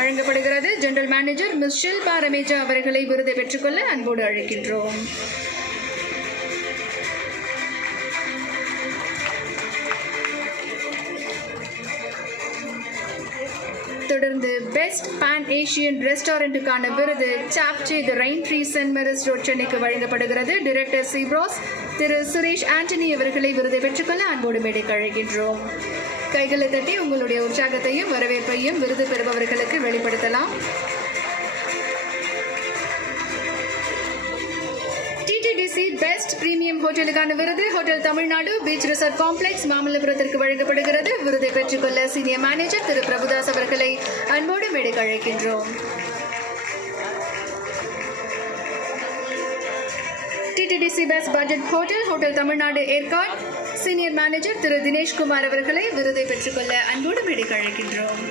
வழங்கப்படுகிறது. General manager miss Shilpa ரமேஜா அவர்களை விருதை பெற்றுக்கொள்ள அன்போடு அழைக்கின்றோம். தொடர்ந்து பெஸ்ட் பான் ஏஷியன் ரெஸ்டாரண்ட்டுக்கான விருது சாப்டே the Rain Tree Saint Mary's Road சென்னைக்கு வழங்கப்படுகிறது. டைரக்டர் சீப்ராஸ் திரு சுரேஷ் ஆண்டனி அவர்களை விருதை பெற்றுக்கொள்ள அன்போடு மேடைக்கு அழைக்கின்றோம். கைகளை தட்டி உங்களுடைய உற்சாகத்தையும் வரவேற்பையும் விருது பெறுபவர்களுக்கு வெளிப்படுத்தலாம். டிடிடிசி பெஸ்ட் பிரீமியம் ஹோட்டலுக்கான விருது hotel Tamil Nadu beach resort complex மாமல்லபுரத்திற்கு வழங்கப்படுகிறது. விருதை பெற்றுக்கொள்ள சீனியர் மேனேஜர் திரு பிரபுதாஸ் அவர்களை அன்போடு மேடைக்கு அழைக்கின்றோம். TTDC best budget hotel hotel Tamil Nadu Yercaud senior manager திரு தினேஷ்குமார் அவர்களை விருதை பெற்றுக்கொள்ள அன்போடு மேடைக்கு அழைக்கின்றோம்.